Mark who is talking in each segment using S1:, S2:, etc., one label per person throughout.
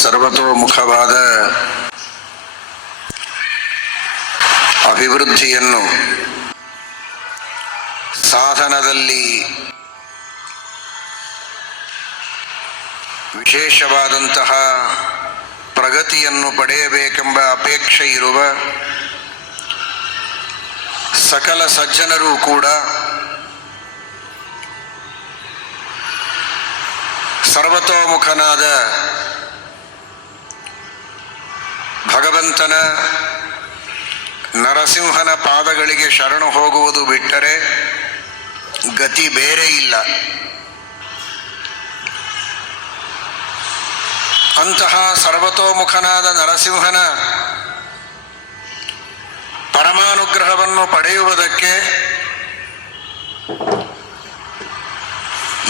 S1: ಸರ್ವತೋಮುಖವಾದ ಅಭಿವೃದ್ಧಿಯನ್ನು ಸಾಧನದಲ್ಲಿ ವಿಶೇಷವಾದಂತಹ ಪ್ರಗತಿಯನ್ನು ಪಡೆಯಬೇಕೆಂಬ ಅಪೇಕ್ಷೆ ಇರುವ ಸಕಲ ಸಜ್ಜನರು ಕೂಡ ಸರ್ವತೋಮುಖನಾದ ಭಗವಂತನ ನರಸಿಂಹನ ಪಾದಗಳಿಗೆ ಶರಣು ಹೋಗುವುದು ಬಿಟ್ಟರೆ ಗತಿ ಬೇರೆ ಇಲ್ಲ. ಅಂತಹ ಸರ್ವತೋಮುಖನಾದ ನರಸಿಂಹನ ಪರಮಾನುಗ್ರಹವನ್ನು ಪಡೆಯುವುದಕ್ಕೆ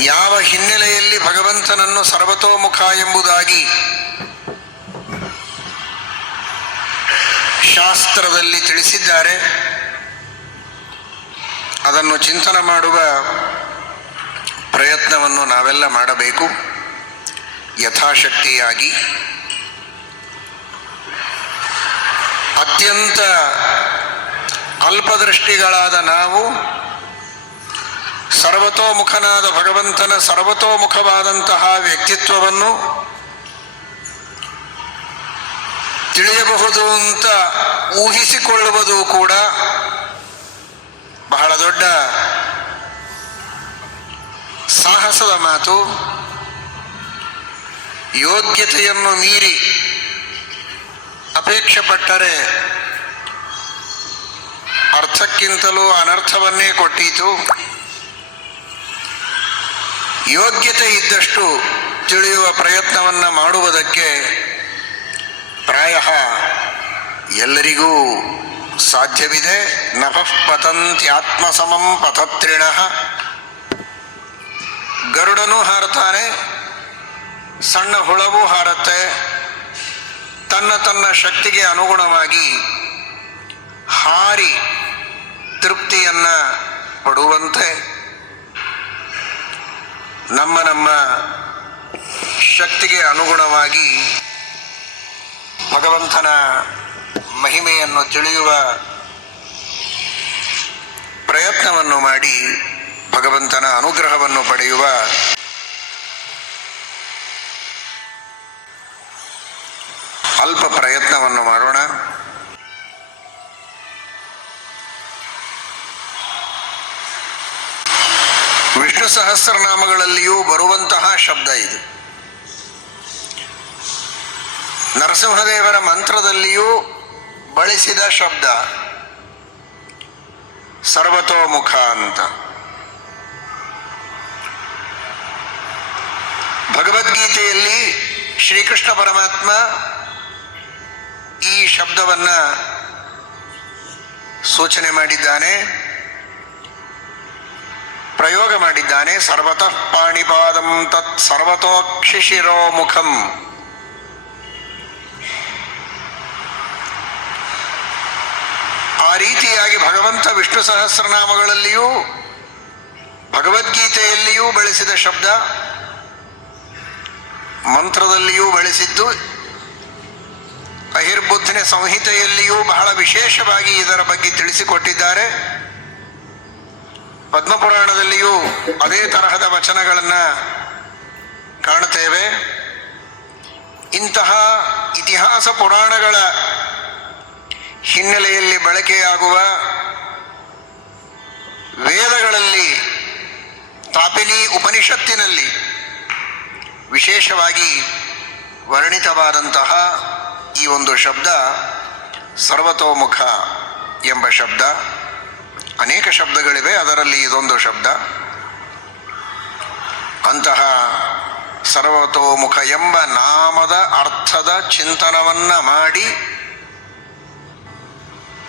S1: ಯಾವ ಹಿನ್ನೆಲೆಯಲ್ಲಿ ಭಗವಂತನನ್ನು ಸರ್ವತೋಮುಖ ಎಂಬುದಾಗಿ ಶಾಸ್ತ್ರದಲ್ಲಿ ತಿಳಿಸಿದ್ದಾರೆ. ಅದನ್ನು ಚಿಂತನೆ ಮಾಡುವ ಪ್ರಯತ್ನವನ್ನು ನಾವೆಲ್ಲ ಮಾಡಬೇಕು. ಯಥಾಶಕ್ತಿಯಾಗಿ. ಅತ್ಯಂತ ಅಲ್ಪದೃಷ್ಟಿಗಳಾದ ನಾವು, ಸರ್ವತೋಮುಖನಾದ ಭಗವಂತನ ಸರ್ವತೋಮುಖವಾದಂತಹ ವ್ಯಕ್ತಿತ್ವವನ್ನು ತಿಳಿಯಬಹುದು ಅಂತ ಊಹಿಸಿಕೊಳ್ಳುವುದು ಕೂಡ ಬಹಳ ದೊಡ್ಡ ಸಾಹಸದ ಮಾತು. ಯೋಗ್ಯತೆಯನ್ನು ಮೀರಿ ಅಪೇಕ್ಷೆ ಪಟ್ಟರೆ ಅರ್ಥಕ್ಕಿಂತಲೂ ಅನರ್ಥವನ್ನೇ ಕೊಟ್ಟೀತು. ಯೋಗ್ಯತೆ ಇದ್ದಷ್ಟು ತಿಳಿಯುವ ಪ್ರಯತ್ನವನ್ನು ಮಾಡುವುದಕ್ಕೆ ಪ್ರಾಯ ಎಲ್ಲರಿಗೂ ಸಾಧ್ಯವಿದೆ. ನಭಃ ಪತಂತ್ಯಾತ್ಮ ಸಮಂ ಪಥತ್ರಿಣ. ಗರುಡನೂ ಹಾರತಾನೆ, ಸಣ್ಣ ಹುಳವೂ ಹಾರತ್ತೆ. ತನ್ನ ತನ್ನ ಶಕ್ತಿಗೆ ಅನುಗುಣವಾಗಿ ಹಾರಿ ತೃಪ್ತಿಯನ್ನ ಪಡುವಂತೆ. ನಮ್ಮ ನಮ್ಮ ಶಕ್ತಿಗೆ ಅನುಗುಣವಾಗಿ ಭಗವಂತನ ಮಹಿಮೆಯನ್ನು ತಿಳಿಯುವ ಪ್ರಯತ್ನವನ್ನು ಮಾಡಿ ಭಗವಂತನ ಅನುಗ್ರಹವನ್ನು ಪಡೆಯುವ ಅಲ್ಪ ಪ್ರಯತ್ನವನ್ನು ಮಾಡೋಣ. ವಿಷ್ಣು ಸಹಸ್ರನಾಮಗಳಲ್ಲಿಯೂ ಬರುವಂತಹ ಶಬ್ದ ಇದು. ನರಸಿಂಹದೇವರ ಮಂತ್ರದಲ್ಲಿಯೂ ಬಳಸಿದ ಶಬ್ದ ಸರ್ವತೋಮುಖ ಅಂತ ಭಗವದ್ಗೀತೆಯಲ್ಲಿ ಶ್ರೀಕೃಷ್ಣ ಪರಮಾತ್ಮ ಈ ಶಬ್ದವನ್ನ ಸೂಚನೆ ಮಾಡಿದ್ದಾನೆ, ಪ್ರಯೋಗ ಮಾಡಿದ್ದಾನೆ. ಸರ್ವತಃ ಪಾಣಿಪಾದಂ ತತ್ ಸರ್ವತೋಕ್ಷಿಶಿರೋ ಮುಖಂ ರೀತಿಯಾಗಿ ಭಗವಂತ ವಿಷ್ಣು ಸಹಸ್ರನಾಮಗಳಲ್ಲಿಯೂ, ಭಗವದ್ಗೀತೆಯಲ್ಲಿಯೂ ಬಳಸಿದ ಶಬ್ದ, ಮಂತ್ರದಲ್ಲಿಯೂ ಬಳಸಿದ್ದು, ಅಹಿರ್ಬುದ್ಧನೆ ಸಂಹಿತೆಯಲ್ಲಿಯೂ ಬಹಳ ವಿಶೇಷವಾಗಿ ಇದರ ಬಗ್ಗೆ ತಿಳಿಸಿಕೊಟ್ಟಿದ್ದಾರೆ. ಪದ್ಮಪುರಾಣದಲ್ಲಿಯೂ ಅದೇ ತರಹದ ವಚನಗಳನ್ನ ಕಾಣುತ್ತೇವೆ. ಇಂತಹ ಇತಿಹಾಸ ಪುರಾಣಗಳ ಹಿನ್ನೆಲೆಯಲ್ಲಿ ಬಳಕೆಯಾಗುವ ವೇದಗಳಲ್ಲಿ ತಾಪಿನಿ ಉಪನಿಷತ್ತಿನಲ್ಲಿ ವಿಶೇಷವಾಗಿ ವರ್ಣಿತವಾದಂತಹ ಈ ಒಂದು ಶಬ್ದ ಸರ್ವತೋಮುಖ ಎಂಬ ಶಬ್ದ. ಅನೇಕ ಶಬ್ದಗಳಿವೆ, ಅದರಲ್ಲಿ ಇದೊಂದು ಶಬ್ದ. ಅಂತಹ ಸರ್ವತೋಮುಖ ಎಂಬ ನಾಮದ ಅರ್ಥದ ಚಿಂತನವನ್ನು ಮಾಡಿ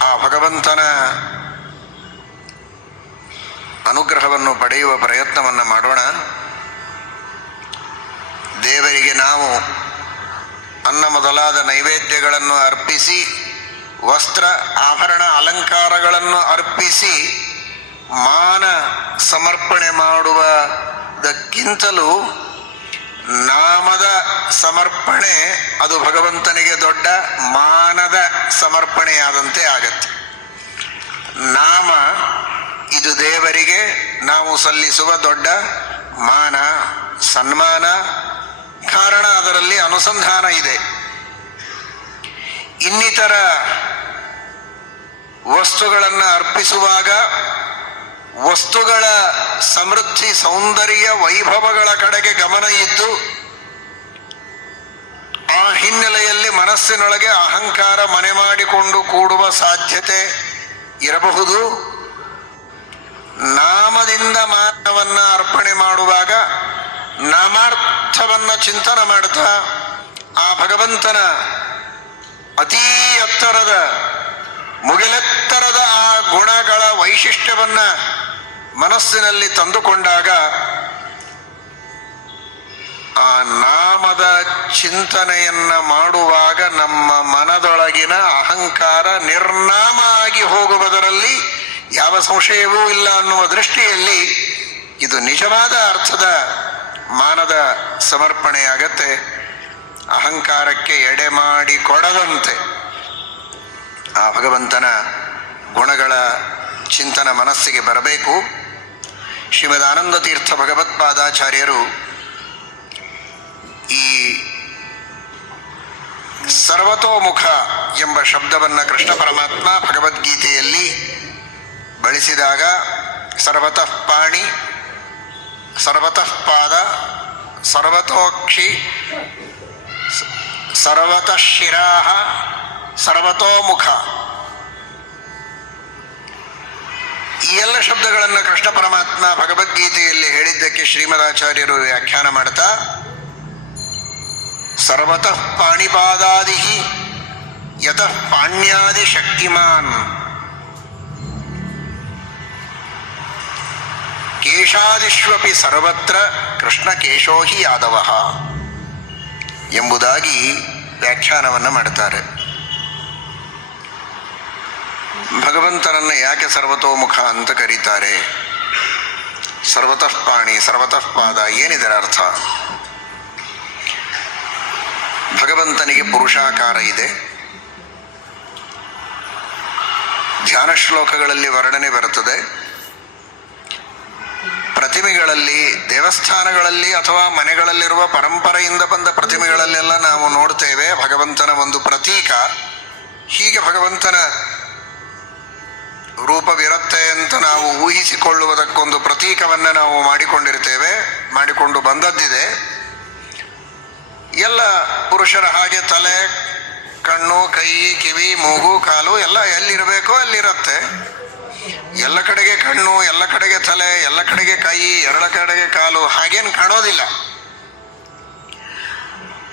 S1: ಆ ಭಗವಂತನ ಅನುಗ್ರಹವನ್ನು ಪಡೆಯುವ ಪ್ರಯತ್ನವನ್ನು ಮಾಡೋಣ. ದೇವರಿಗೆ ನಾವು ಅನ್ನ ಮೊದಲಾದ ನೈವೇದ್ಯಗಳನ್ನು ಅರ್ಪಿಸಿ, ವಸ್ತ್ರ, ಆಭರಣ, ಅಲಂಕಾರಗಳನ್ನು ಅರ್ಪಿಸಿ, ಮಾನ ಸಮರ್ಪಣೆ ಮಾಡುವುದಕ್ಕಿಂತಲೂ ನಾಮದ ಸಮರ್ಪಣೆ ಅದು ಭಗವಂತನಿಗೆ ದೊಡ್ಡ ಮಾನದ ಸಮರ್ಪಣೆಯಾದಂತೆ ಆಗತ್ತೆ. ನಾಮ ಇದು ದೇವರಿಗೆ ನಾವು ಸಲ್ಲಿಸುವ ದೊಡ್ಡ ಮಾನ, ಸನ್ಮಾನ, ಕಾರಣ ಅದರಲ್ಲಿ ಅನುಸಂಧಾನ ಇದೆ. ಇನ್ನಿತರ ವಸ್ತುಗಳನ್ನು ಅರ್ಪಿಸುವಾಗ ವಸ್ತುಗಳ ಸಮೃದ್ಧಿ ಸೌಂದರ್ಯ ವೈಭವಗಳ ಕಡೆಗೆ ಗಮನ ಇದ್ದು ಆ ಹಿನ್ನೆಲೆಯಲ್ಲಿ ಮನಸ್ಸಿನೊಳಗೆ ಅಹಂಕಾರ ಮನೆ ಮಾಡಿಕೊಂಡು ಕೂಡುವ ಸಾಧ್ಯತೆ ಇರಬಹುದು. ನಾಮದಿಂದ ಮಾನವನ್ನ ಅರ್ಪಣೆ ಮಾಡುವಾಗ ನಾಮಾರ್ಥವನ್ನ ಚಿಂತನ ಮಾಡ್ತಾ ಆ ಭಗವಂತನ ಅತೀ ಎತ್ತರದ ಮುಗಿಲೆತ್ತರದ ಆ ಗುಣಗಳ ವೈಶಿಷ್ಟ್ಯವನ್ನ ಮನಸ್ಸಿನಲ್ಲಿ ತಂದುಕೊಂಡಾಗ ಆ ನಾಮದ ಚಿಂತನೆಯನ್ನ ಮಾಡುವಾಗ ನಮ್ಮ ಮನದೊಳಗಿನ ಅಹಂಕಾರ ನಿರ್ನಾಮ ಆಗಿ ಹೋಗುವುದರಲ್ಲಿ ಯಾವ ಸಂಶಯವೂ ಇಲ್ಲ ಅನ್ನುವ ದೃಷ್ಟಿಯಲ್ಲಿ ಇದು ನಿಜವಾದ ಅರ್ಥದ ಮಾನದ ಸಮರ್ಪಣೆಯಾಗತ್ತೆ. ಅಹಂಕಾರಕ್ಕೆ ಎಡೆ ಮಾಡಿ ಕೊಡದಂತೆ. ಆ ಭಗವಂತನ ಗುಣಗಳ ಚಿಂತನ ಮನಸ್ಸಿಗೆ ಬರಬೇಕು. ಶ್ರೀಮದ್ ಆನಂದ ತೀರ್ಥ ಭಗವತ್ಪಾದಾಚಾರ್ಯರು ಈ ಸರ್ವತೋಮುಖ ಎಂಬ ಶಬ್ದವನ್ನು ಕೃಷ್ಣ ಪರಮಾತ್ಮ ಭಗವದ್ಗೀತೆಯಲ್ಲಿ ಬಳಸಿದಾಗ ಸರ್ವತಃ ಪಾಣಿ, ಸರ್ವತಃ ಪಾದ, ಸರ್ವತೋಕ್ಷಿ ಸರ್ವತಃ ಶಿರಾಹ ಸರ್ವತೋಮುಖ ಈ ಎಲ್ಲ ಶಬ್ದಗಳನ್ನು ಕೃಷ್ಣ ಪರಮಾತ್ಮ ಭಗವದ್ಗೀತೆಯಲ್ಲಿ ಹೇಳಿದ್ದಕ್ಕೆ ಶ್ರೀಮದಾಚಾರ್ಯರು ವ್ಯಾಖ್ಯಾನ ಮಾಡ್ತಾ, ಸರ್ವತಃ ಪಾಣಿಪಾದಾದಿ ಯತಃ ಪಾಣ್ಯಾದಿ ಶಕ್ತಿಮಾನ್. ಕೇಶಾದಿಷ್ವಪಿ ಸರ್ವತ್ರ ಕೃಷ್ಣ ಕೇಶೋ ಹಿ ಯಾದವ ಎಂಬುದಾಗಿ ವ್ಯಾಖ್ಯಾನವನ್ನು ಮಾಡ್ತಾರೆ. ಭಗವಂತನನ್ನು ಯಾಕೆ ಸರ್ವತೋಮುಖ ಅಂತ ಕರೀತಾರೆ? ಸರ್ವತಃ ಪಾಣಿ, ಸರ್ವತಃ ಪಾದ, ಏನಿದರ ಅರ್ಥ? ಭಗವಂತನಿಗೆ ಪುರುಷಾಕಾರ ಇದೆ. ಧ್ಯಾನ ಶ್ಲೋಕಗಳಲ್ಲಿ ವರ್ಣನೆ ಬರುತ್ತದೆ. ಪ್ರತಿಮೆಗಳಲ್ಲಿ, ದೇವಸ್ಥಾನಗಳಲ್ಲಿ ಅಥವಾ ಮನೆಗಳಲ್ಲಿರುವ ಪರಂಪರೆಯಿಂದ ಬಂದ ಪ್ರತಿಮೆಗಳಲ್ಲೆಲ್ಲ ನಾವು ನೋಡ್ತೇವೆ, ಭಗವಂತನ ಒಂದು ಪ್ರತೀಕ. ಹೀಗೆ ಭಗವಂತನ ರೂಪವಿರುತ್ತೆ ಅಂತ ನಾವು ಊಹಿಸಿಕೊಳ್ಳುವುದಕ್ಕೊಂದು ಪ್ರತೀಕವನ್ನು ನಾವು ಮಾಡಿಕೊಂಡಿರ್ತೇವೆ, ಮಾಡಿಕೊಂಡು ಬಂದದ್ದಿದೆ. ಎಲ್ಲ ಪುರುಷರ ಹಾಗೆ ತಲೆ, ಕಣ್ಣು, ಕೈ, ಕಿವಿ, ಮೂಗು, ಕಾಲು ಎಲ್ಲ ಎಲ್ಲಿರಬೇಕೋ ಅಲ್ಲಿರುತ್ತೆ. ಎಲ್ಲ ಕಡೆಗೆ ಕಣ್ಣು, ಎಲ್ಲ ಕಡೆಗೆ ತಲೆ, ಎಲ್ಲ ಕಡೆಗೆ ಕೈ ಎರಡ ಕಡೆಗೆ ಕಾಲು ಹಾಗೇನು ಕಾಣೋದಿಲ್ಲ.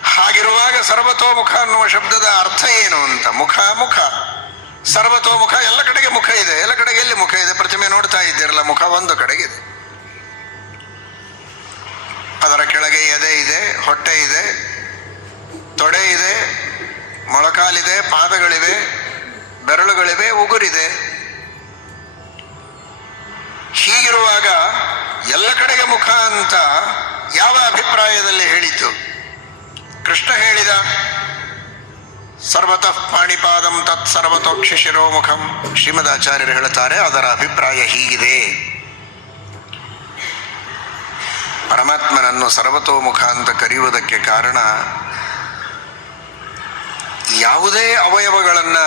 S1: ಹಾಗಿರುವಾಗ ಸರ್ವತೋಮುಖ ಅನ್ನುವ ಶಬ್ದದ ಅರ್ಥ ಏನು ಅಂತ? ಮುಖ ಮುಖ. ಸರ್ವತೋಮುಖ, ಎಲ್ಲ ಕಡೆಗೆ ಮುಖ ಇದೆ, ಎಲ್ಲ ಕಡೆಗೆ ಎಲ್ಲಿ ಮುಖ ಇದೆ? ಪ್ರತಿಮೆ ನೋಡ್ತಾ ಇದ್ದೀರಲ್ಲ, ಮುಖ ಒಂದು ಕಡೆಗಿದೆ ಅದರ ಕೆಳಗೆ ಎದೆ ಇದೆ, ಹೊಟ್ಟೆ ಇದೆ, ತೊಡೆ ಇದೆ, ಮೊಳಕಾಲಿದೆ, ಪಾದಗಳಿವೆ, ಬೆರಳುಗಳಿವೆ, ಉಗುರಿದೆ. ಹೀಗಿರುವಾಗ ಎಲ್ಲ ಕಡೆಗೆ ಮುಖ ಅಂತ ಯಾವ ಅಭಿಪ್ರಾಯದಲ್ಲಿ ಹೇಳಿತು ಕೃಷ್ಣ ಹೇಳಿದ ಸರ್ವತಃ ಪಾಣಿಪಾದಂ ತತ್ ಸರ್ವತೋಕ್ಷಿ ಶಿರೋಮುಖಂ ಶ್ರೀಮದಾಚಾರ್ಯರು ಹೇಳುತ್ತಾರೆ, ಅದರ ಅಭಿಪ್ರಾಯ ಹೀಗಿದೆ. ಪರಮಾತ್ಮನನ್ನು ಸರ್ವತೋಮುಖ ಅಂತ ಕರೆಯುವುದಕ್ಕೆ ಕಾರಣ, ಯಾವುದೇ ಅವಯವಗಳನ್ನು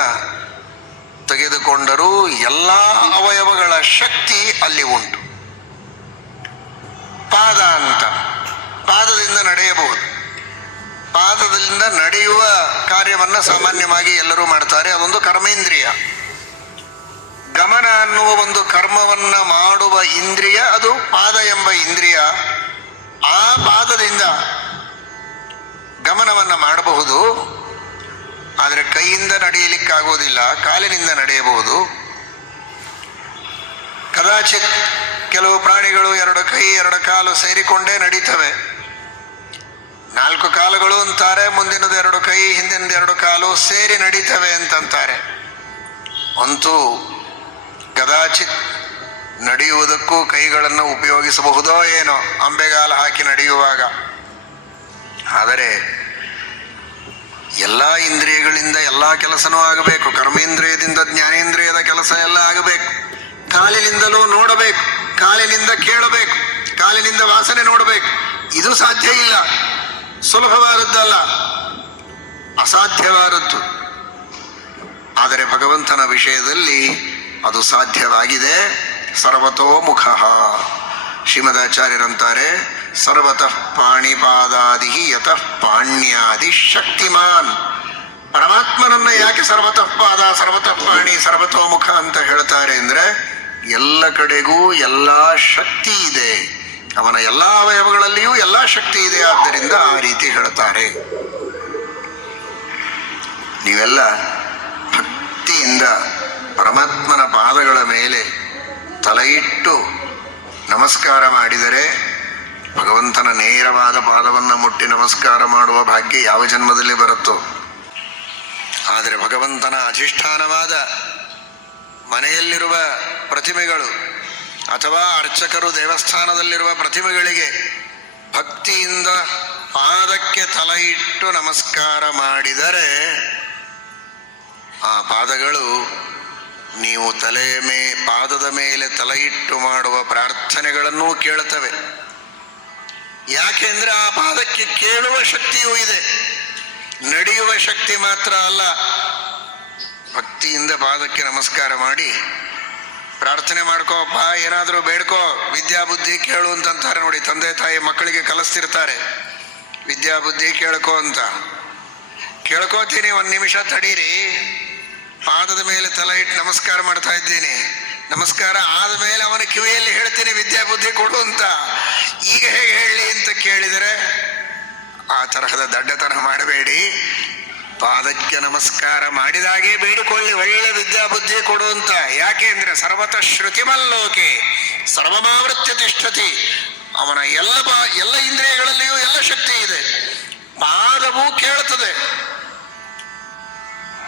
S1: ತೆಗೆದುಕೊಂಡರೂ ಎಲ್ಲ ಅವಯವಗಳ ಶಕ್ತಿ ಅಲ್ಲಿ ಉಂಟು. ಪಾದ ಅಂತ, ಪಾದದಿಂದ ನಡೆಯಬಹುದು. ಪಾದದಿಂದ ನಡೆಯುವ ಕಾರ್ಯವನ್ನು ಸಾಮಾನ್ಯವಾಗಿ ಎಲ್ಲರೂ ಮಾಡ್ತಾರೆ. ಅದೊಂದು ಕರ್ಮೇಂದ್ರಿಯ. ಗಮನ ಅನ್ನುವ ಒಂದು ಕರ್ಮವನ್ನ ಮಾಡುವ ಇಂದ್ರಿಯ, ಅದು ಪಾದ ಎಂಬ ಇಂದ್ರಿಯ. ಆ ಪಾದದಿಂದ ಗಮನವನ್ನ ಮಾಡಬಹುದು. ಆದರೆ ಕೈಯಿಂದ ನಡೆಯಲಿಕ್ಕಾಗೋದಿಲ್ಲ, ಕಾಲಿನಿಂದ ನಡೆಯಬಹುದು. ಕದಾಚಿತ್ ಕೆಲವು ಪ್ರಾಣಿಗಳು ಎರಡು ಕೈ, ಎರಡು ಕಾಲು ಸೇರಿಕೊಂಡೇ ನಡೀತವೆ. ನಾಲ್ಕು ಕಾಲುಗಳು ಅಂತಾರೆ, ಮುಂದಿನದು ಎರಡು ಕೈ, ಹಿಂದಿನದು ಎರಡು ಕಾಲು ಸೇರಿ ನಡೀತವೆ ಅಂತಂತಾರೆ. ಅಂತೂ ಕದಾಚಿತ್ ನಡೆಯುವುದಕ್ಕೂ ಕೈಗಳನ್ನು ಉಪಯೋಗಿಸಬಹುದೋ ಏನೋ, ಅಂಬೆಗಾಲ ಹಾಕಿ ನಡೆಯುವಾಗ. ಆದರೆ ಎಲ್ಲ ಇಂದ್ರಿಯಗಳಿಂದ ಎಲ್ಲ ಕೆಲಸನೂ ಆಗಬೇಕು. ಕರ್ಮೇಂದ್ರಿಯದಿಂದ ಜ್ಞಾನೇಂದ್ರಿಯದ ಕೆಲಸ ಎಲ್ಲ ಆಗಬೇಕು. ಕಾಲಿನಿಂದಲೂ ನೋಡಬೇಕು, ಕಾಲಿನಿಂದ ಕೇಳಬೇಕು, ಕಾಲಿನಿಂದ ವಾಸನೆ ನೋಡಬೇಕು. ಇದು ಸಾಧ್ಯ ಇಲ್ಲ. ಸುಲಭವಾದದ್ದಲ್ಲ, ಅಸಾಧ್ಯವಾದದ್ದು. ಆದರೆ ಭಗವಂತನ ವಿಷಯದಲ್ಲಿ ಅದು ಸಾಧ್ಯವಾಗಿದೆ. ಸರ್ವತೋಮುಖ ಶ್ರೀಮದಾಚಾರ್ಯರಂತಾರೆ, ಸರ್ವತಃ ಪಾಣಿಪಾದಾದಿ ಯತಃ ಪಾಣ್ಯಾದಿ ಶಕ್ತಿಮಾನ್. ಪರಮಾತ್ಮನನ್ನ ಯಾಕೆ ಸರ್ವತಃ ಪಾದ, ಸರ್ವತಃ ಪಾಣಿ ಸರ್ವತೋಮುಖ ಅಂತ ಹೇಳ್ತಾರೆ ಅಂದ್ರೆ, ಎಲ್ಲ ಕಡೆಗೂ ಎಲ್ಲ ಶಕ್ತಿ ಇದೆ. ಅವನ ಎಲ್ಲ ಅವಯವಗಳಲ್ಲಿಯೂ ಎಲ್ಲ ಶಕ್ತಿ ಇದೆ ಆದ್ದರಿಂದ ಆ ರೀತಿ ಹೇಳ್ತಾರೆ ನೀವೆಲ್ಲ ಭಕ್ತಿಯಿಂದ ಪರಮಾತ್ಮನ ಪಾದಗಳ ಮೇಲೆ ತಲೆಯಿಟ್ಟು ನಮಸ್ಕಾರ ಮಾಡಿದರೆ ಭಗವಂತನ ನೇರವಾದ ಪಾದವನ್ನು ಮುಟ್ಟಿ ನಮಸ್ಕಾರ ಮಾಡುವ ಭಾಗ್ಯ ಯಾವ ಜನ್ಮದಲ್ಲಿ ಬರುತ್ತೋ. ಆದರೆ ಭಗವಂತನ ಅಧಿಷ್ಠಾನವಾದ ಮನೆಯಲ್ಲಿರುವ ಪ್ರತಿಮೆಗಳು ಅಥವಾ ಅರ್ಚಕರು ದೇವಸ್ಥಾನದಲ್ಲಿರುವ ಪ್ರತಿಮೆಗಳಿಗೆ ಭಕ್ತಿಯಿಂದ ಪಾದಕ್ಕೆ ತಲೆ ಇಟ್ಟು ನಮಸ್ಕಾರ ಮಾಡಿದರೆ ಆ ಪಾದಗಳು ನೀವು ತಲೆ ಮೇ, ಪಾದದ ಮೇಲೆ ತಲೆ ಇಟ್ಟು ಮಾಡುವ ಪ್ರಾರ್ಥನೆಗಳನ್ನೂ ಕೇಳುತ್ತವೆ. ಯಾಕೆಂದ್ರೆ ಆ ಪಾದಕ್ಕೆ ಕೇಳುವ ಶಕ್ತಿಯೂ ಇದೆ. ನಡೆಯುವ ಶಕ್ತಿ ಮಾತ್ರ ಅಲ್ಲ. ಭಕ್ತಿಯಿಂದ ಪಾದಕ್ಕೆ ನಮಸ್ಕಾರ ಮಾಡಿ ಪ್ರಾರ್ಥನೆ ಮಾಡ್ಕೋಪ್ಪ ಏನಾದರೂ ಬೇಡ್ಕೋ. ವಿದ್ಯಾ ಬುದ್ಧಿ ಕೇಳು ಅಂತಂತಾರೆ ನೋಡಿ, ತಂದೆ ತಾಯಿ ಮಕ್ಕಳಿಗೆ ಕಲಿಸ್ತಿರ್ತಾರೆ. ವಿದ್ಯಾ ಬುದ್ಧಿ ಕೇಳ್ಕೋ ಅಂತ. ಕೇಳ್ಕೋತೀನಿ, ಒಂದು ನಿಮಿಷ ತಡೀರಿ. ಪಾದದ ಮೇಲೆ ತಲೆ ಇಟ್ಟು ನಮಸ್ಕಾರ ಮಾಡ್ತಾ ಇದ್ದೀನಿ. ನಮಸ್ಕಾರ ಆದ ಮೇಲೆ ಅವನ ಕಿವಿಯಲ್ಲಿ ಹೇಳ್ತೀನಿ, ವಿದ್ಯಾ ಬುದ್ಧಿ ಕೊಡು ಅಂತ. ಈಗ ಹೇಗೆ ಹೇಳಿ ಅಂತ ಕೇಳಿದರೆ, ಆ ತರಹದ ದಡ್ಡತನ ಮಾಡಬೇಡಿ. ಪಾದಕ್ಕೆ ನಮಸ್ಕಾರ ಮಾಡಿದಾಗೆ ಬೇಡಿಕೊಳ್ಳಿ ಒಳ್ಳೆ ವಿದ್ಯಾ ಬುದ್ಧಿ ಕೊಡು ಅಂತ ಯಾಕೆ ಅಂದ್ರೆ ಸರ್ವತಃ ಶ್ರುತಿಮಲ್ಲೋಕೆ ಸರ್ವಮಾವೃತ್ಯ ತಿಷ್ಠತಿ. ಅವನ ಎಲ್ಲ ಎಲ್ಲ ಇಂದ್ರಿಯಗಳಲ್ಲಿಯೂ ಎಲ್ಲ ಶಕ್ತಿ ಇದೆ. ಪಾದವು ಕೇಳುತ್ತದೆ.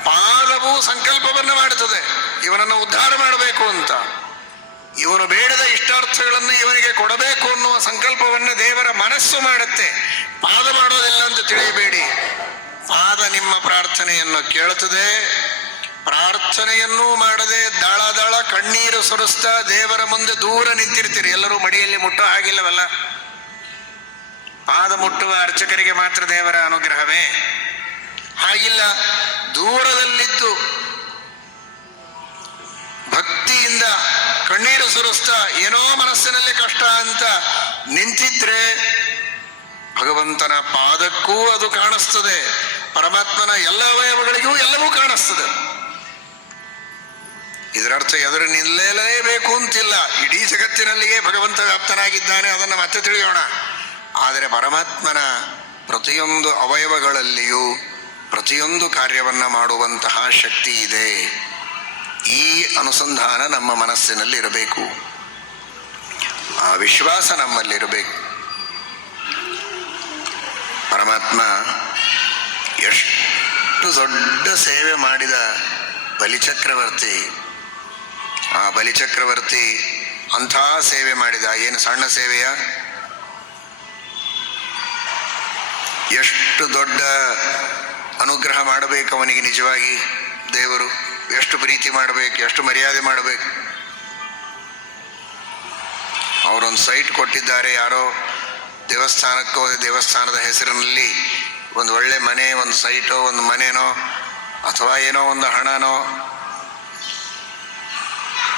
S1: ಪಾದವು ಸಂಕಲ್ಪವನ್ನು ಮಾಡುತ್ತದೆ. ಇವನನ್ನು ಉದ್ಧಾರ ಮಾಡಬೇಕು ಅಂತ. ಇವನು ಬೇಡದ ಇಷ್ಟಾರ್ಥಗಳನ್ನು ಇವನಿಗೆ ಕೊಡಬೇಕು ಅನ್ನುವ ಸಂಕಲ್ಪವನ್ನು ದೇವರ ಮನಸ್ಸು ಮಾಡುತ್ತೆ. ಪಾದ ಮಾಡೋದಿಲ್ಲ ಅಂತ ತಿಳಿಯಬೇಡಿ. ಪಾದ ನಿಮ್ಮ ಪ್ರಾರ್ಥನೆಯನ್ನು ಕೇಳುತ್ತದೆ. ಪ್ರಾರ್ಥನೆಯನ್ನೂ ಮಾಡದೆ ದಾಳ ದಾಳ ಕಣ್ಣೀರು ಸುರಿಸ್ತಾ ದೇವರ ಮುಂದೆ ದೂರ ನಿಂತಿರ್ತೀರಿ. ಎಲ್ಲರೂ ಮಡಿಯಲ್ಲಿ ಮುಟ್ಟೋ ಹಾಗಿಲ್ಲವಲ್ಲ? ಪಾದ ಮುಟ್ಟುವ ಅರ್ಚಕರಿಗೆ ಮಾತ್ರ ದೇವರ ಅನುಗ್ರಹವೇ? ಹಾಗಿಲ್ಲ, ದೂರದಲ್ಲಿದ್ದು ಭಕ್ತಿಯಿಂದ ಕಣ್ಣೀರು ಸುರಿಸ್ತಾ ಏನೋ ಮನಸ್ಸಿನಲ್ಲಿ ಕಷ್ಟ ಅಂತ ನಿಂತಿದ್ರೆ ಭಗವಂತನ ಪಾದಕ್ಕೂ ಅದು ಕಾಣಿಸ್ತದೆ. ಪರಮಾತ್ಮನ ಎಲ್ಲ ಅವಯವಗಳಿಗೂ ಎಲ್ಲವೂ ಕಾಣಿಸ್ತದೆ. ಇದರರ್ಥ ಎದುರು ನಿಲ್ಲೇಲೇಬೇಕು ಅಂತಿಲ್ಲ. ಇಡೀ ಜಗತ್ತಿನಲ್ಲಿಯೇ ಭಗವಂತ ವ್ಯಾಪ್ತನಾಗಿದ್ದಾನೆ, ಅದನ್ನು ಮತ್ತೆ ತಿಳಿಯೋಣ. ಆದರೆ ಪರಮಾತ್ಮನ ಪ್ರತಿಯೊಂದು ಅವಯವಗಳಲ್ಲಿಯೂ ಪ್ರತಿಯೊಂದು ಕಾರ್ಯವನ್ನ ಮಾಡುವಂತಹ ಶಕ್ತಿ ಇದೆ. ಈ ಅನುಸಂಧಾನ ನಮ್ಮ ಮನಸ್ಸಿನಲ್ಲಿ ಇರಬೇಕು ಆ ವಿಶ್ವಾಸ ನಮ್ಮಲ್ಲಿರಬೇಕು. ಪರಮಾತ್ಮ ಎಷ್ಟು ದೊಡ್ಡ ಸೇವೆ ಮಾಡಿದ ಬಲಿಚಕ್ರವರ್ತಿ. ಆ ಬಲಿಚಕ್ರವರ್ತಿ ಅಂಥ ಸೇವೆ ಮಾಡಿದ. ಏನು ಸಣ್ಣ ಸೇವೆಯ? ಎಷ್ಟು ದೊಡ್ಡ ಅನುಗ್ರಹ ಮಾಡಬೇಕು ಅವನಿಗೆ ನಿಜವಾಗಿ ದೇವರು. ಎಷ್ಟು ಪ್ರೀತಿ ಮಾಡಬೇಕು, ಎಷ್ಟು ಮರ್ಯಾದೆ ಮಾಡಬೇಕು. ಅವರೊಂದು ಸೈಟ್ ಕೊಟ್ಟಿದ್ದಾರೆ ಯಾರೋ ದೇವಸ್ಥಾನಕ್ಕೋ ದೇವಸ್ಥಾನದ ಹೆಸರಿನಲ್ಲಿ. ಒಂದು ಒಳ್ಳೆ ಮನೆ, ಒಂದು ಸೈಟೋ, ಒಂದು ಮನೆನೋ, ಅಥವಾ ಏನೋ ಒಂದು ಹಣನೋ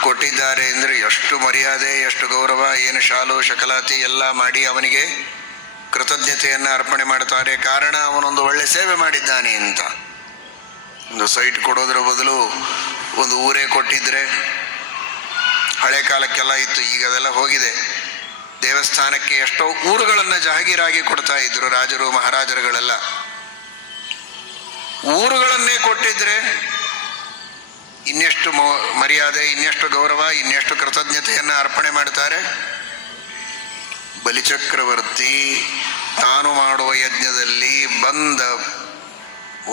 S1: ಕೊಟ್ಟಿದ್ದಾರೆ ಅಂದರೆ ಎಷ್ಟು ಮರ್ಯಾದೆ, ಎಷ್ಟು ಗೌರವ, ಏನು ಶಾಲು, ಶಕಲಾತಿ ಎಲ್ಲ ಮಾಡಿ ಅವನಿಗೆ ಕೃತಜ್ಞತೆಯನ್ನು ಅರ್ಪಣೆ ಮಾಡ್ತಾರೆ ಕಾರಣ ಅವನೊಂದು ಒಳ್ಳೆ ಸೇವೆ ಮಾಡಿದ್ದಾನೆ ಅಂತ. ಒಂದು ಸೈಟ್ ಕೊಡೋದ್ರ ಬದಲು ಒಂದು ಊರೇ ಕೊಟ್ಟಿದ್ರೆ ಹಳೆ ಕಾಲಕ್ಕೆಲ್ಲ ಇತ್ತು, ಈಗ ಅದೆಲ್ಲ ಹೋಗಿದೆ. ದೇವಸ್ಥಾನಕ್ಕೆ ಎಷ್ಟೋ ಊರುಗಳನ್ನು ಜಹಗೀರಾಗಿ ಕೊಡ್ತಾ ಇದ್ರು ರಾಜರು, ಮಹಾರಾಜರುಗಳೆಲ್ಲ. ಊರುಗಳನ್ನೇ ಕೊಟ್ಟಿದ್ರೆ ಇನ್ನೆಷ್ಟು ಮರ್ಯಾದೆ, ಇನ್ನೆಷ್ಟು ಗೌರವ, ಇನ್ನೆಷ್ಟು ಕೃತಜ್ಞತೆಯನ್ನು ಅರ್ಪಣೆ ಮಾಡ್ತಾರೆ? ಬಲಿಚಕ್ರವರ್ತಿ ತಾನು ಮಾಡುವ ಯಜ್ಞದಲ್ಲಿ ಬಂದ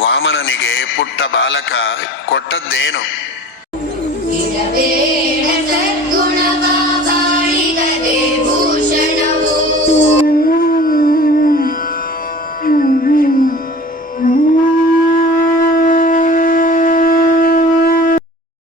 S1: ವಾಮನನಿಗೆ ಪುಟ್ಟ ಬಾಲಕ ಕೊಟ್ಟದ್ದೇನು?